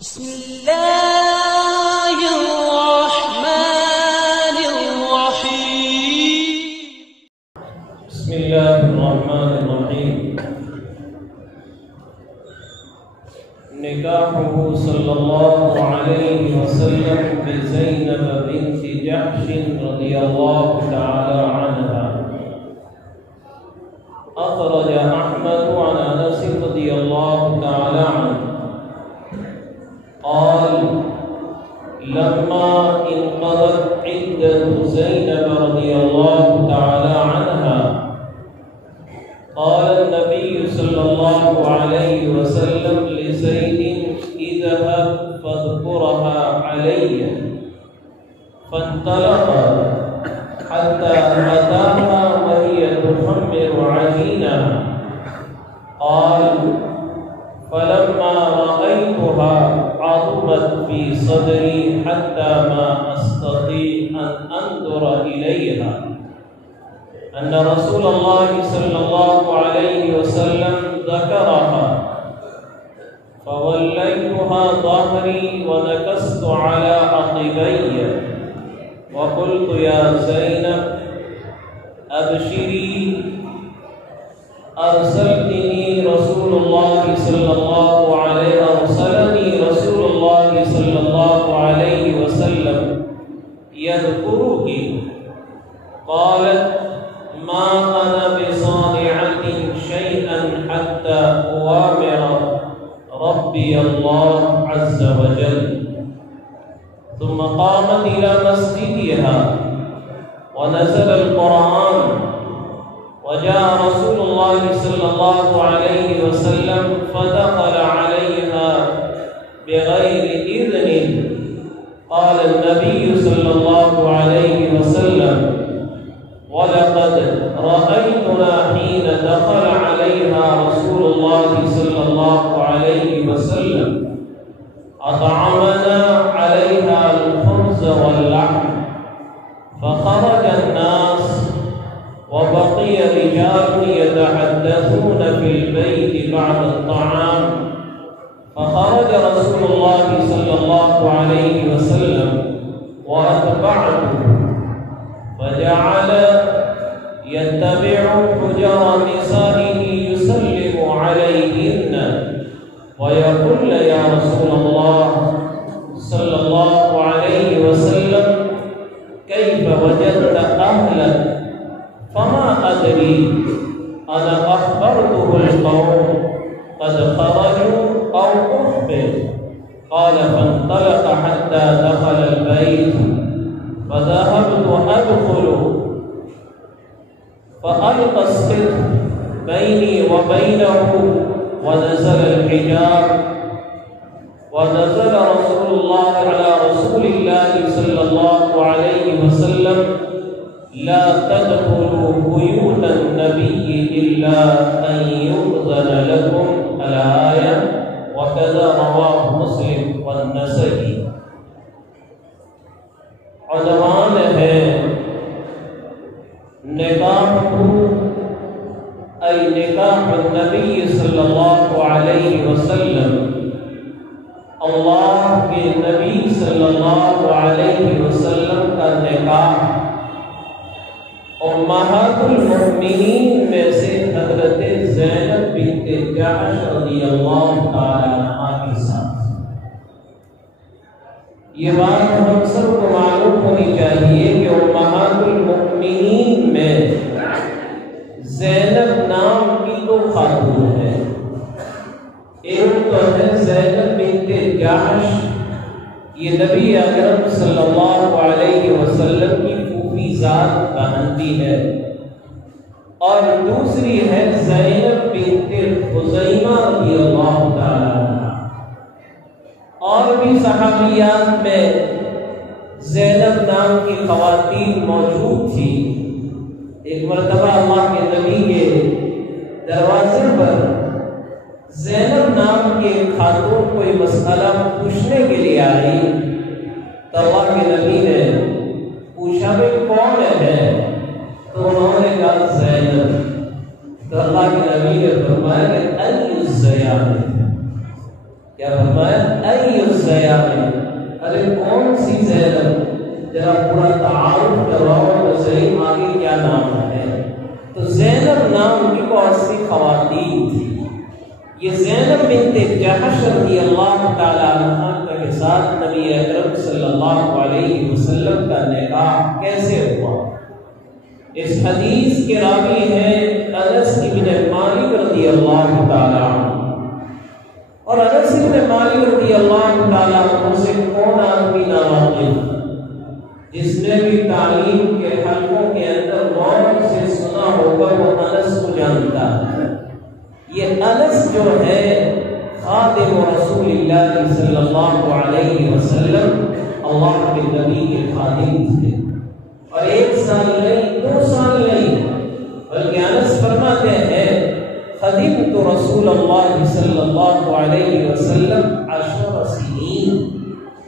بسم الله الرحمن الرحيم. بسم الله الرحمن الرحيم. نكاحه صلى الله عليه وسلم بزينب بنت جحش رضي الله تعالى عنها. أخرج أحمد عن أنس رضي الله تعالى عنه قال: لما انقضت عدة زينب رضي الله تعالى عنها قال النبي صلى الله عليه وسلم لزيد: اذهب فاذكرها علي. فانطلق حتى أتاها وهي تخمر عجينا. قال: فلما رأيتها عظمت في صدري حتى ما أستطيع أن أنظر إليها. أن رسول الله صلى الله عليه وسلم ذكرها، فوليتها ظهري ونكست على عقبي وقلت: يا زينب أبشري، أرسلني رسول الله صلى الله عليه وسلم يذكرك. قالت: ما أنا بصانعة شيئا حتى أوامر ربي الله عز وجل. ثم قامت إلى مسجدها ونزل القرآن، وجاء رسول الله صلى الله عليه وسلم فدخل عليها بغير إذن. قال النبي صلى الله عليه وسلم: ولقد رأيتنا حين دخل عليها رسول الله صلى الله عليه وسلم أطعمنا عليها الخبز واللحم. فخرج الناس وبقي رجال يتحدثون في البيت بعد الطعام. فخرج رسول الله صلى الله عليه وسلم وأتبعته، فجعل يتبع حجر نسائه يسلم عليهن ويقول: يا رسول الله صلى الله عليه وسلم كيف وجدت أهلك؟ فما أدري أنا أخبرته القوم قد خرجوا أو أخبر. قال: فانطلق حتى دخل البيت، فذهبت أدخل فألقى الستر بيني وبينه ونزل الحجاب. ونزل رسول الله على رسول الله صلى الله عليه وسلم: لا تدخلوا بيوت النبي إلا أن يؤذن لكم. الآية. وكذا رواه مسلم والنسائي. عنوان ہے نکاح ای نکاح النبی صلی اللہ علیہ وسلم. اللہ کے نبی صلی اللہ علیہ وسلم کا نکاح امہات المؤمنین میں سے حضرت زینب بنت جحش رضی اللہ تعالی عنہا کے ساتھ. یہ بات ہم سب کو معلوم ہونی چاہیے کہ امہات المؤمنین میں زینب نام کی دو خاتون ہیں. ایک تو ہے زینب بنت جحش، یہ نبی اکرم صلی اللہ علیہ وسلم کی پھوپھی ذات بہنتی ہے، اور دوسری ہے زینب بنت خزیمہ رضی اللہ تعالی عنہ. اور بھی صحابیات میں زینب نام کی خواتین موجود تھی. ایک مرتبہ اللہ کے نبی کے دروازے پر زینب نام کے خاتون کوئی مسئلہ پوچھنے کے لیے آئی تو اللہ کے نبی نے پوچھا: بھائی کون ہے؟ تو انہوں نے کہا زینب. تو اللہ کے نبی نے فرمایا کہ ای الزیان، کیا فرمایا؟ ای الزیان، ارے کون سی زینب، ذرا پورا تعارف کرواؤ تو صحیح آگے کیا نام ہے؟ تو زینب نام کی بہت سی خواتین تھی. یہ زینب بنت جحش رضی اللہ تعالی عنہ کے ساتھ نبی اکرم صلی اللہ علیہ وسلم کا نکاح کیسے ہوا؟ اس حدیث کے راوی ہیں انس بن مالک رضی اللہ تعالی عنہ. اور انس بن مالک رضی اللہ تعالی عنہ سے کون آدمی ناواقف؟ جس نے بھی تعلیم کے حلقوں کے اندر غور سے سنا ہوگا وہ انس کو جانتا ہے. یہ انس جو ہے خادم رسول اللہ صلی اللہ علیہ وسلم، اللہ کے نبی کے خادم تھے. اور 1 سال نہیں، 2 سال نہیں، بلکہ انس فرماتے ہیں خدمت رسول اللہ صلی اللہ علیہ وسلم 10 سنین،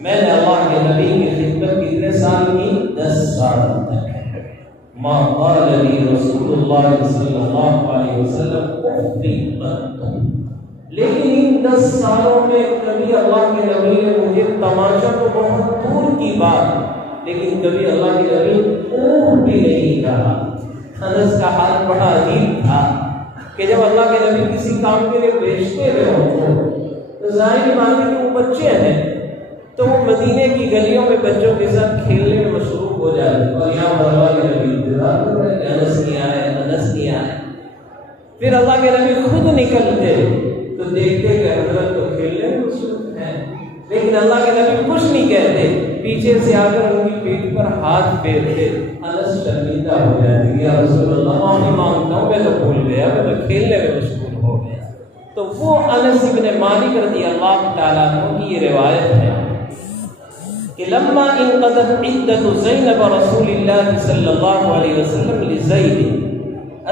میں نے اللہ کے نبی کی خدمت کتنے سال کی؟ 10 سال تک. ما قال لی رسول اللہ صلی اللہ علیہ وسلم لیکن ان 10 سالوں میں کبھی اللہ کے نبی نے مجھے تماشا تو بہت دور کی بات، لیکن کبھی اللہ کے نبی اوہ بھی نہیں کہا. انس کا حال بڑا عجیب تھا کہ جب اللہ کے نبی کسی کام کے لیے بھیجتے ہوئے تو ظاہر بات ہے کہ وہ بچے ہیں تو وہ مدینے کی گلیوں میں بچوں کے ساتھ کھیلنے میں مصروف ہو جاتے اور یہاں پر اللہ کے نبی انتظار کر رہے ہیں انس نہیں آئے، انس نہیں آئے. پھر اللہ کے نبی خود نکلتے تو دیکھتے کہ حضرت تو کھیلنے میں مصروف ہیں، لیکن اللہ کے نبی کچھ نہیں کہتے، پیچھے سے آ کر ان کی پیٹھ پر ہاتھ پھیرتے. انس شرمندہ ہو جاتے، یا رسول اللہ معافی مانگتا ہوں، میں تو بھول گیا، میں تو کھیلنے میں مشغول ہو گیا. تو وہ انس بن مالک رضی اللہ تعالیٰ عنہ کی یہ روایت ہے کہ لما انقضت عدت زینب رسول اللہ صلی اللہ علیہ وسلم لزید،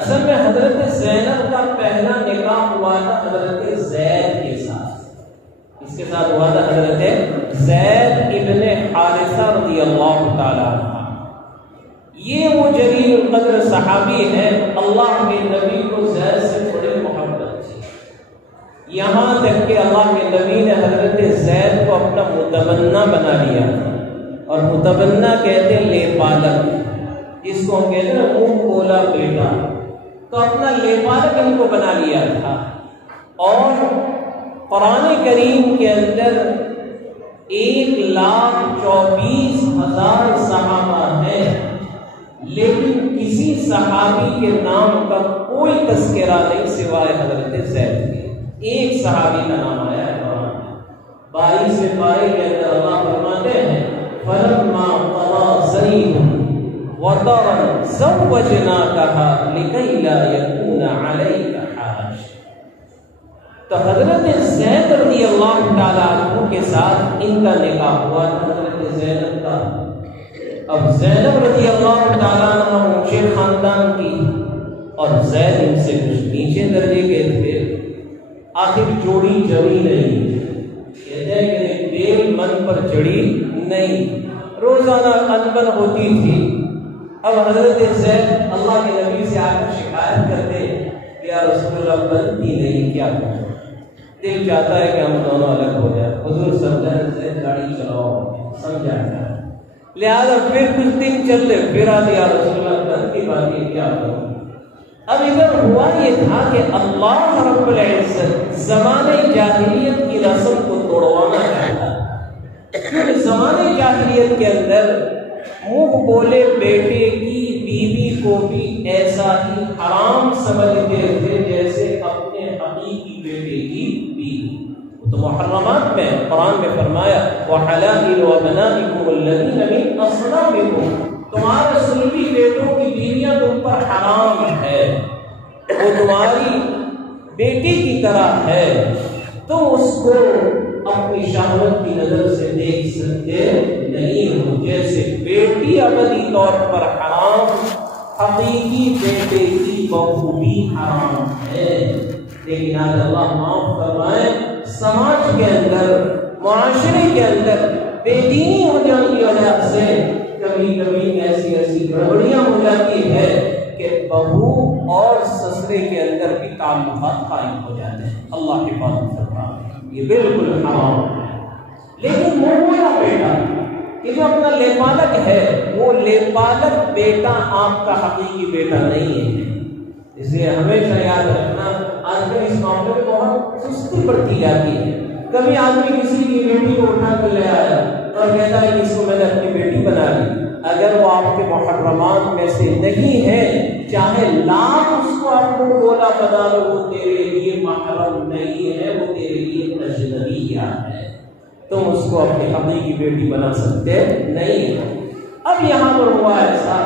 اصل میں حضرت زینب کا پہلا نکاح ہوا تھا حضرت زید کے ساتھ. اس کے ساتھ ہوا تھا حضرت زید ابن حارثہ رضی اللہ تعالی عنہ. یہ وہ جلیل القدر صحابی ہیں، اللہ کے نبی کو زید سے بڑی محبت تھی، یہاں تک کہ اللہ کے نبی نے حضرت زید کو اپنا متبنہ بنا لیا. اور متبنہ کہتے ہیں لے پالک، جس کو ہم کہتے ہیں منہ کھولا بیٹا، تو اپنا لے پالک ان کو بنا لیا تھا. اور قرآن کریم کے اندر 1,24,000 صحابہ ہیں، لیکن کسی صحابی کے نام کا کوئی تذکرہ نہیں سوائے حضرت زید کے. ایک صحابی کا نام آیا ہے قرآن میں. 22 پارے کے اندر اللہ فرماتے ہیں فَلَمَّا قَضَىٰ زَيْدٌ وَطَرًا زَوَّجْنَاكَهَا لِكَيْ لَا يَكُونَ عَلَيْكَ حَرَجٌ. تو حضرت زید رضی اللہ تعالیٰ عنہ کے ساتھ ان کا نکاح ہوا تھا حضرت زینب کا. اب زینب رضی اللہ تعالیٰ عنہ اونچے خاندان کی اور زید ان سے کچھ نیچے درجے کے تھے. آخر جوڑی جڑی نہیں، کہتے ہیں کہ تیل من پر چڑھی نہیں، روزانہ انبن ہوتی تھی. اب حضرت زید اللہ کے نبی سے آ کر شکایت کرتے یا رسول اللہ بنتی نہیں، کیا کریں؟ دل چاہتا ہے کہ ہم دونوں الگ ہو جائیں. حضور سمجھائیں زید گاڑی چلاؤ، سمجھاتا ہے. لہٰذا پھر کچھ دن چلتے پھر آتے یا رسول اللہ بنتی بات یہ کیا کروں. اب ادھر ہوا یہ تھا کہ اللہ رب العزت زمانے جاہلیت کی رسم کو توڑوانا چاہتا ہے، کیونکہ زمانے جاہلیت کے اندر منہ بولے بیٹے کی بیوی کو بھی ایسا ہی حرام سمجھتے تھے جیسے اپنے حقیقی بیٹے کی بیوی. تو محرمات میں قرآن میں فرمایا وَحَلَائِلُ وَبَنَائِكُمُ الَّذِينَ مِنْ أَصْلَابِكُمْ، تمہارے سلبی بیٹوں کی بیویاں تم پر حرام ہے، وہ تمہاری بیٹی کی طرح ہے، تم اس کو اپنی شہوت کی نظر سے دیکھ سکتے نہیں ہو. جیسے بیٹی ابدی طور پر حرام، حقیقی بیٹے کی بہو بھی حرام ہے. لیکن آج اللہ معاف فرمائے سماج کے اندر، معاشرے کے اندر بے دینی ہو جانے کی وجہ سے کبھی کبھی ایسی گڑبڑیاں ہو جاتی ہے کہ بہو اور سسرے کے اندر بھی تعلقات قائم ہو جاتے ہیں. اللہ حفاظت فرمائے. یہ بالکل حرام ہے۔ لیکن وہ بیٹا کہ جو اپنا لیپالک ہے، وہ لیپالک بیٹا آپ کا حقیقی بیٹا نہیں ہے۔ اس لیے ہمیشہ یاد رکھنا، آج کل اس معاملے میں بہت سستی بڑھتی جاتی ہے۔ کبھی آدمی کسی کی بیٹی کو اٹھا کر لے آیا اور کہتا ہے کہ اس کو میں نے اپنی بیٹی بنا لی، اگر وہ آپ کے محرمات میں سے نہیں ہے، چاہے لاکھ اس کو آپ کو بولا بتا لو، وہ تیرے لیے محرم نہیں ہے، وہ تیرے لیے اجنبیہ ہے، تم اس کو اپنی حقیقی بیٹی بنا سکتے نہیں ہو۔ اب یہاں پر ہوا ایسا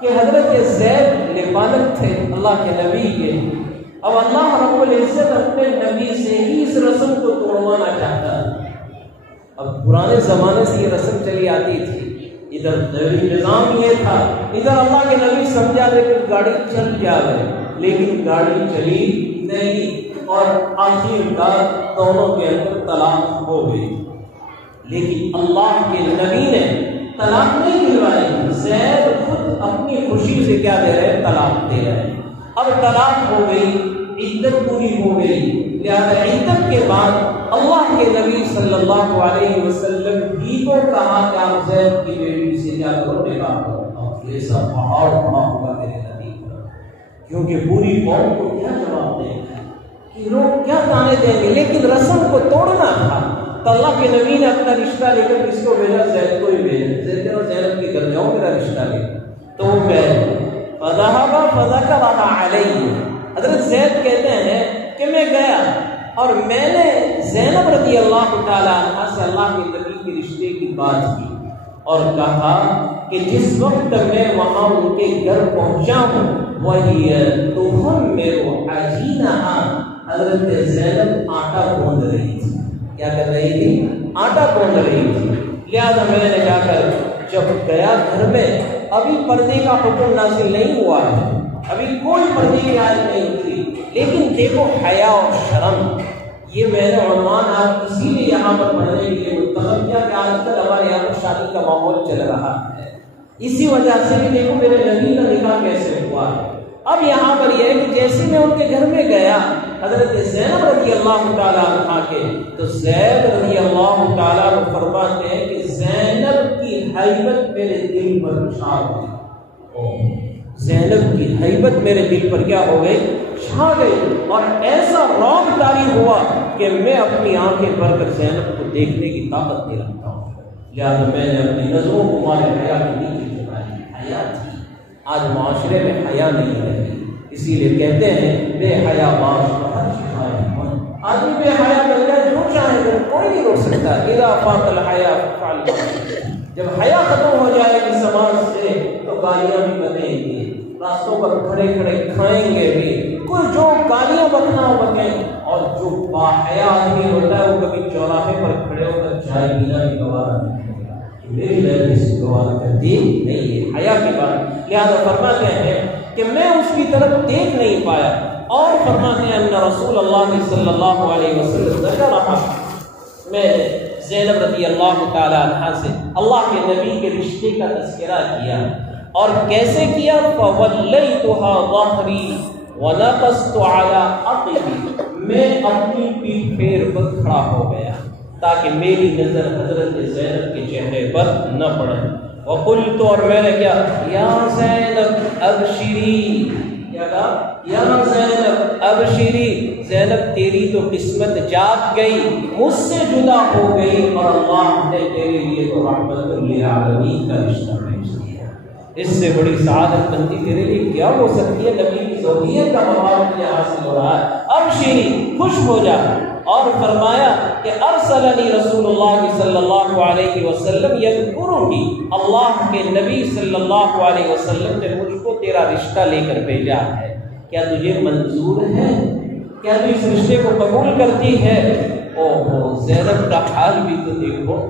کہ حضرت زید لیپالک تھے اللہ کے نبی کے، اب اللہ رب العزت اپنے نبی سے ہی اس رسم کو توڑوانا چاہتا ہے۔ اب پرانے زمانے سے یہ رسم چلی آتی تھی، ادھر نظام یہ تھا، ادھر اللہ کے نبی سمجھا لیکن گاڑی چل جائے، لیکن گاڑی چلی نہیں اور آخر کار دونوں کے اندر طلاق ہو گئی۔ لیکن اللہ کے نبی نے طلاق نہیں دلوائی، زید خود اپنی خوشی سے کیا دے رہے ہیں؟ طلاق دے رہے ہیں۔ اب طلاق ہو گئی، عدت پوری ہو گئی، لہذا عدت کے بعد اللہ کے نبی صلی اللہ علیہ وسلم بھی کو کہا کہ آپ زید کی بیٹی سے کیا کرو؟ نکاح کرو۔ اب یہ سب پہاڑ پڑا ہوگا میرے نبی پر، کیونکہ پوری قوم کو کیا جواب دیں گے کہ لوگ کیا تانے دیں گے، لیکن رسم کو توڑنا تھا تو اللہ کے نبی نے اپنا رشتہ لے کر کس کو بھیجا؟ زید کو ہی بھیجا۔ زید اور زینب کے گھر جاؤ میرا رشتہ لے، تو وہ گئے۔ فذهب فذكرها علیہ، حضرت زید کہتے ہیں کہ میں گیا اور میں نے زینب رضی اللہ تعالیٰ عنہ سے اللہ کے نبی کے رشتے کی بات کی اور کہا کہ جس وقت میں وہاں ان کے گھر پہنچا ہوں وہی تخمر عجینہا، حضرت زینب آٹا گوندھ رہی تھی۔ کیا کر رہی تھی؟ آٹا گوندھ رہی تھی۔ لہذا میں نے جا کر جب گیا گھر میں، ابھی پردے کا حکم نازل نہیں ہوا ہے، ابھی کوئی پردے کی آیت نہیں اتری، لیکن دیکھو حیا اور شرم، یہ میں نے عنوان آپ اسی لیے یہاں پر پڑھنے کے لیے منتخب کیا کہ آج کل ہمارے یہاں پر شادی کا ماحول چل رہا ہے، اسی وجہ سے بھی دیکھو میرے نبی کا نکاح کیسے ہوا ہے۔ اب یہاں پر یہ ہے کہ جیسے میں ان کے گھر میں گیا حضرت زینب رضی اللہ تعالیٰ عنہ کے، تو زید رضی اللہ تعالیٰ عنہ فرماتے ہیں کہ زینب کی حیبت میرے دل پر چھا گئی، زینب کی حیبت میرے دل پر کیا ہو گئی؟ چھا گئی، اور ایسا رعب طاری ہوا کہ میں اپنی آنکھیں بھر کر زینب کو دیکھنے کی طاقت نہیں رکھتا ہوں، لہٰذا میں نے اپنی نظروں کو مارے حیا کے نیچے جھکائی۔ حیا تھی، آج معاشرے میں حیا نہیں رہی، اسی لیے کہتے ہیں بے حیا باش بہت شفائے من، آدمی بے حیا کر جائے جو چاہے وہ کوئی نہیں روک سکتا۔ اذا فات الحیا فعل، جب حیا ختم ہو جائے گی سماج سے تو گالیاں بھی بکیں گی، راستوں پر کھڑے کھڑے کھائیں گے بھی، کوئی جو گالیاں بکنا ہو بکیں، اور جو باحیا آدمی ہوتا ہے وہ کبھی چوراہے پر کھڑے ہو کر چائے پینا بھی گوارا نہیں کرتا، میری لہر اس کو گوارا کرتی نہیں ہے حیا کے بعد۔ لہٰذا فرماتے ہیں کہ میں اس کی طرف دیکھ نہیں پایا، اور فرماتے ہیں ان رسول اللہ صلی اللہ علیہ وسلم ذکرہا، میں زینب رضی اللہ تعالی عنہ سے اللہ کے نبی کے رشتے کا تذکرہ کیا، اور کیسے کیا؟ فولیتها ظہری ونقصت علی عقبی، میں اپنی پیٹھ پھیر پر کھڑا ہو گیا تاکہ میری نظر حضرت زینب کے چہرے پر نہ پڑے۔ وقلت، اور میں نے کیا؟ یا زینب ابشری، کیا کہا؟ یا زینب ابشری، زینب تیری تو قسمت جاگ گئی، مجھ سے جدا ہو گئی، اور اللہ نے تیرے لیے تو رحمت للعالمین کا رشتہ بھیج دیا، اس سے بڑی سعادت مندی تیرے لیے کیا ہو سکتی ہے؟ نبی کی زوجیت کا مقام تجھے حاصل ہو رہا ہے، ابشری، خوش ہو جا۔ اور فرمایا کہ ارسلنی رسول اللہ صلی اللہ علیہ وسلم یذکرنی، اللہ کے نبی صلی اللہ علیہ وسلم نے مجھ کو تیرا رشتہ لے کر بھیجا ہے، کیا تجھے منظور ہے؟ کیا تو اس رشتے کو قبول کرتی ہے؟ اوہ زینب کا حال بھی تو دیکھو،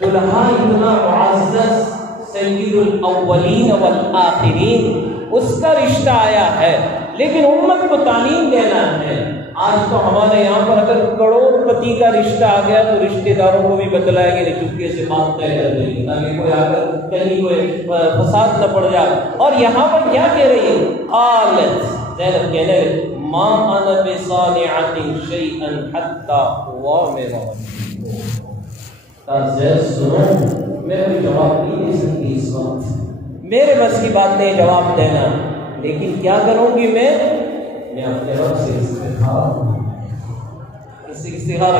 دلہا اتنا معزز سید الاولین والآخرین، اس کا رشتہ آیا ہے، لیکن امت کو تعلیم دینا ہے۔ آج تو ہمارے یہاں پر اگر کروڑ پتی کا رشتہ آ گیا تو رشتہ داروں کو بھی بتلائے گا نہیں، چپکے سے بات طے کر دیں گے تاکہ کوئی آ کر کہیں کوئی فساد نہ پڑ جائے۔ اور یہاں پر کیا کہہ رہی ہے؟ قالت، زینب کہنے ما انا بصانعۃ شیئا حتی اوامر ربی۔ زید سنو، میں کوئی جواب نہیں دے سکتی اس وقت، میرے بس کی بات نہیں جواب دینا، لیکن کیا کروں گی میں اپنے رب سے استخارہ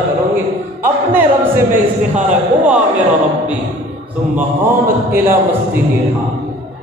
کروں گی، اپنے رب سے میں استخارہ اوامر ربی ثم قامت الی مسجدہا،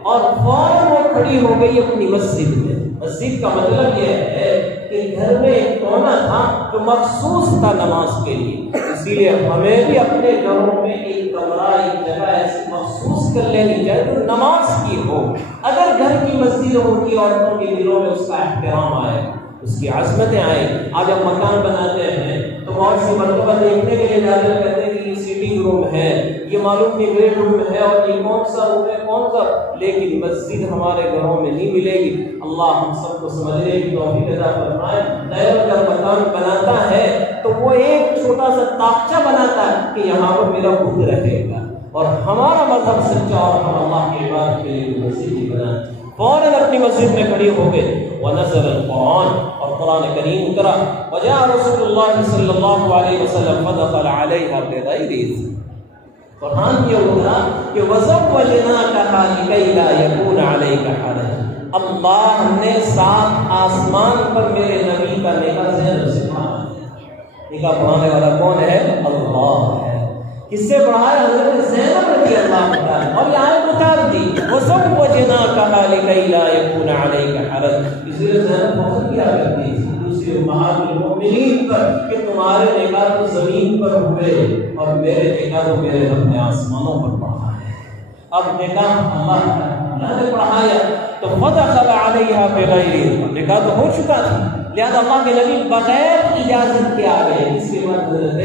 اور فوراً وہ کھڑی ہو گئی اپنی مسجد میں۔ مسجد کا مطلب یہ ہے کہ گھر میں ایک کونا تھا جو مخصوص تھا نماز کے لیے، اسی لیے ہمیں بھی اپنے گھروں میں ایک کمرہ، ایک جگہ ایسی مخصوص کر لینی چاہیے جو نماز کی ہو۔ اگر گھر کی مسجد ہوگی، عورتوں کے دلوں میں اس کا احترام آئے، اس کی عظمتیں آئیں۔ آج ہم مکان بناتے ہیں تو بہت سی مرتبہ دیکھنے کے لیے جاتے ہیں، کہتے ہیں کہ یہ سیٹنگ روم ہے، یہ معلوم نہیں گریڈ روم ہے، اور یہ کون سا روم ہے کون سا، لیکن مسجد ہمارے گھروں میں نہیں ملے گی۔ اللہ ہم سب کو سمجھنے کی توفیق عطا فرمائے۔ نیا اگر مکان بناتا ہے تو وہ ایک چھوٹا سا تاقچہ بناتا ہے کہ یہاں پر میرا بت رہے گا، اور ہمارا مذہب سچا، اور ہم اللہ کی عبادت کے لیے مسجد ہی بنائیں۔ فوراً اپنی مسجد میں کھڑی ہو گئے، ونزل القرآن، اور قرآن کریم اترا، وجاء رسول اللہ صلی اللہ علیہ وسلم فدخل علیہا بغیر اذن۔ قرآن یہ اترا کہ وزوجناکہا لکی لا یکون علیک حرج، اللہ نے ساتھ آسمان پر میرے نبی کا نکاح زینب سے پڑھا ہے۔ نکاح پڑھانے والا کون ہے؟ اللہ ہے۔ کس سے پڑھا ہے؟ حضرت زینب رضی اللہ عنہا، اور یہ آیت اتار دی وزوجناکہا لکی لا یکون علیک حرج۔ اس لیے زینب فخر کیا کرتی تھی دوسری امہات المؤمنین پر کہ تمہارے نکاح تو زمین پر ہوئے اور میرے نکاح تو میرے رب نے آسمانوں پر پڑھا ہے۔ اب نکاح اللہ نے پڑھایا تو فدخل علیہا بغیر اذن، نکاح تو ہو چکا تھا، لہذا اللہ کے نبی بغیر اجازت کے آ گئے۔ اس کے بعد حضرت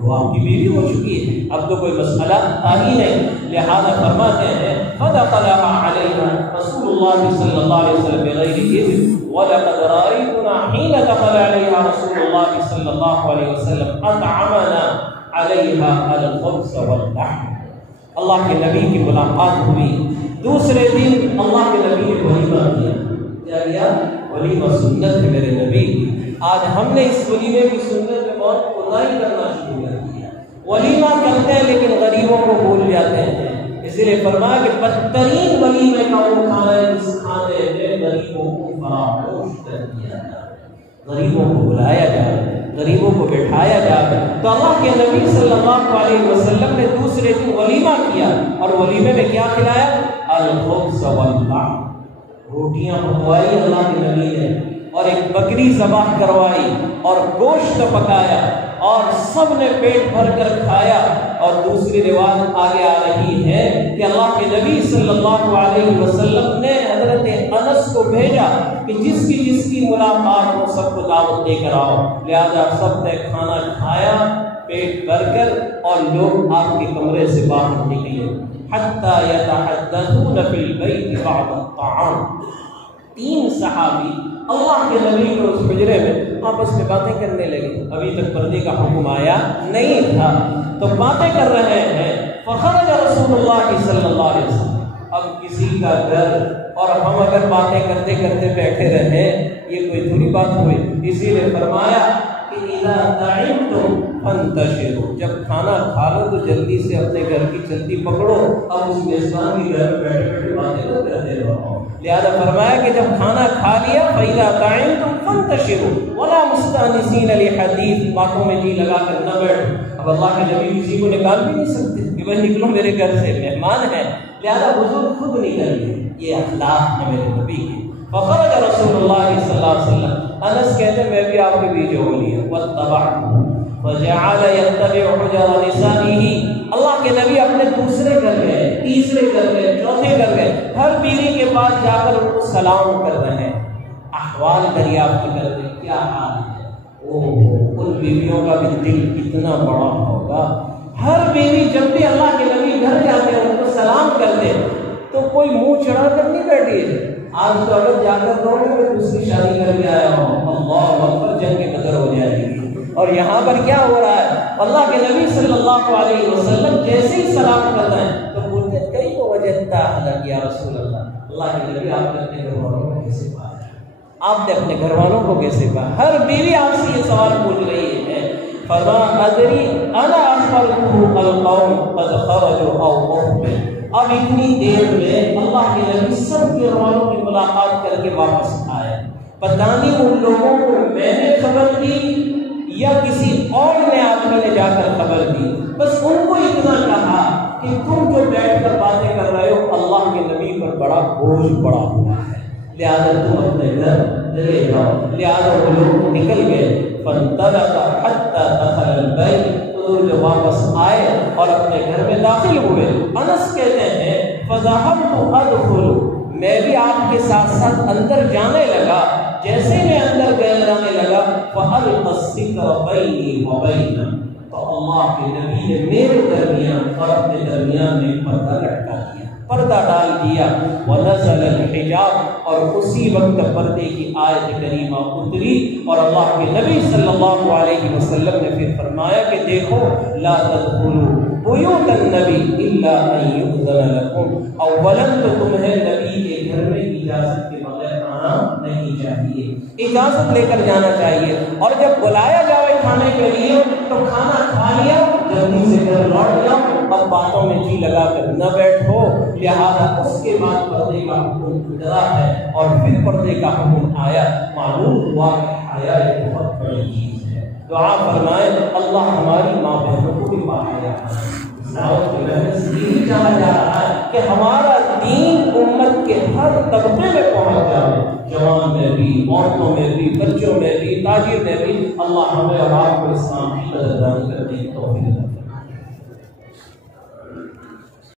وہ آپ کی بیوی ہو چکی ہے، اب تو کوئی مسئلہ تھا ہی نہیں، لہذا فرماتے ہیں فدخلها علیہا رسول اللہ صلی اللہ علیہ وسلم بغیر اذن وَلَقَدْ رَأَيْتُنَا حِينَ دَخَلَ عَلَيْهَا رَسُولُ اللَّهِ صَلَّى اللَّهُ عَلَيْهِ وسلم أَطْعَمَنَا عَلَيْهَا الْخُبْزَ وَاللَّحْمَ۔ اللہ کے نبی کی ملاقات ہوئی، دوسرے دن اللہ کے نبی نے ولیمہ کیا۔ کیا کیا؟ ولیمہ سنت ہے میرے نبی کی۔ آج ہم نے اس ولیمے کی سنت میں بہت کوتاہی کرنا شروع کر دیا، ولیمہ کرتے ہیں لیکن غریبوں کو بھول جاتے ہیں۔ اسی لیے فرمایا کہ بدترین ولیمے کا وہ کھانا ہے جس کھانے میں غریبوں کو فراموش کر دیا جائے، غریبوں کو بلایا جائے، غریبوں کو بٹھایا جائے۔ تو اللہ کے نبی صلی اللہ علیہ وسلم نے دوسرے دن ولیمہ کیا، اور ولیمے میں کیا کھلایا؟ الخبز واللحم، روٹیاں پکوائی اللہ کے نبی نے، اور ایک بکری ذبح کروائی اور گوشت پکایا، اور سب نے پیٹ بھر کر کھایا۔ اور دوسری روایت آگے آ رہی ہے کہ اللہ کے نبی صلی اللہ علیہ وسلم نے حضرت انس کو بھیجا کہ جس کی ملاقات ہو سب کو دعوت دے کر آؤ، لہذا سب نے کھانا کھایا پیٹ بھر کر، اور لوگ آپ کے کمرے سے باہر نکلے حتی یتحدثون فی البیت بعد الطعام۔ 3 صحابی اللہ کے نبی کے اس حجرے میں آپس میں باتیں کرنے لگے، ابھی تک پردے کا حکم آیا نہیں تھا، تو باتیں کر رہے ہیں۔ فخرج رسول اللہ صلی اللہ علیہ وسلم، اب کسی کا گھر اور ہم اگر باتیں کرتے کرتے بیٹھے رہے یہ کوئی تھوڑی بات ہوئی، اسی لیے فرمایا کہ اذا طعمتم فانتشروا، جب کھانا کھا لو تو جلدی سے اپنے گھر کی چلتی پکڑو، اب اس میزبان کے گھر میں بیٹھے بیٹھے باتیں کرتے رہو۔ لہذا فرمایا کہ جب کھانا کھا لیا فَإِذَا طَعِمْتُمْ فَانْتَشِرُوا وَلَا مُسْتَأْنِسِينَ لِحَدِيثٍ، باتوں میں جی لگا کر نہ بیٹھو۔ اب اللہ کے نبی کسی کو نکال بھی نہیں سکتے کہ بھائی نکلو میرے گھر سے، مہمان ہے، لہذا حضور خود نکل گئے۔ یہ اخلاق ہے میرے نبی کے۔ فخرج رسول اللہ صلی اللہ علیہ وسلم، انس کہتے ہیں میں بھی آپ کے بیچ ہو لیا، وَاتَّبَعْتُ فَجَعَلَ يَتَّبِعُ حُجَرَ نِسَائِهِ، اللہ کے نبی اپنے دوسرے گھر گئے، تیسرے گھر گئے، چوتھے گھر گئے، ہر بیوی کے پاس جا کر ان کو سلام کر رہے ہیں، احوال دریافت کرتے ہیں کیا حال ہے۔ ان بیویوں کا بھی دل کتنا بڑا ہوگا، ہر بیوی جب بھی اللہ کے نبی گھر جاتے ہیں ان کو سلام کرتے ہیں تو کوئی منہ چڑھا کر نہیں بیٹھی ہے۔ آج تو اگر جا کر کہو گے میں دوسری شادی کر کے آیا ہوں، اللہ اکبر، جنگ بدر ہو جائے گی۔ اور یہاں پر کیا ہو رہا ہے؟ اللہ کے نبی صلی اللہ علیہ وسلم جیسے ہی سلام کرتے ہیں تو بولتے ہیں کئی وجدتا احدک یا رسول اللہ، اللہ کے نبی آپ نے اپنے گھر والوں کو کیسے پایا؟ آپ نے اپنے گھر والوں کو کیسے کہا؟ ہر بیوی آپ سے یہ سوال پوچھ رہی ہے. فرمایا ادری انا اخبرته القوم قد خرجوا او اخبر. اب اتنی دیر میں اللہ کے نبی سب کے گھر والوں کی ملاقات کر کے واپس آئے. پتہ نہیں ان لوگوں کو میں نے خبر دی یا کسی اور نے آدمی نے جا کر خبر دی. بس ان کو اتنا کہا کہ تم جو بیٹھ کر باتیں کر رہے ہو اللہ کے نبی پر بڑا بوجھ پڑا ہوا ہے، لہٰذا تم اپنے گھر چلے جاؤ. لہٰذا وہ لوگ نکل گئے. فانطلق حتى دخل البيت. تو جو واپس آئے اور اپنے گھر میں داخل ہوئے. انس کہتے ہیں فذهبت ادخل. میں بھی آپ کے ساتھ ساتھ اندر جانے لگا. جیسے میں اندر جانے لگا فألقى الستر بيني وبينه. تو اللہ کے نبی نے میرے درمیان اور اپنے درمیان میں پردہ لٹکا دیا، پردہ ڈال دیا. ونزل الحجاب. اور اسی وقت پردے کی آیت کریمہ اتری اور اللہ کے نبی صلی اللہ علیہ وسلم نے پھر فرمایا کہ دیکھو لا تدخلوا بیوت النبی الا ان یؤذن لکم. اولا تو تمہیں نبی کے گھر میں اجازت کے بغیر آنا نہیں چاہیے، اجازت لے کر جانا چاہیے. اور جب بلایا جائے کھانے کے لیے تو کھانا کھا لیا، جلدی سے گھر لوٹ جاؤ. اب باتوں میں جی لگا کر نہ بیٹھو. لہذا اس کے بعد پردے کا حکم گزرا ہے اور پھر پردے کا حکم آیا. معلوم ہوا کہ حیا ایک بہت بڑی چیز ہے. دعا فرمائے اللہ ہماری ماں بہنوں کو بھی باحیا دعوت کے محنت سے یہی چاہا جا رہا ہے کہ ہمارا دین امت کے ہر طبقے میں پہنچ جائے، جوان میں بھی، عورتوں میں بھی، بچوں میں بھی، تاجر میں بھی. اللہ ہمیں اور آپ کو اسلام کی قدردانی کرنے کی توفیق عطا فرمائے.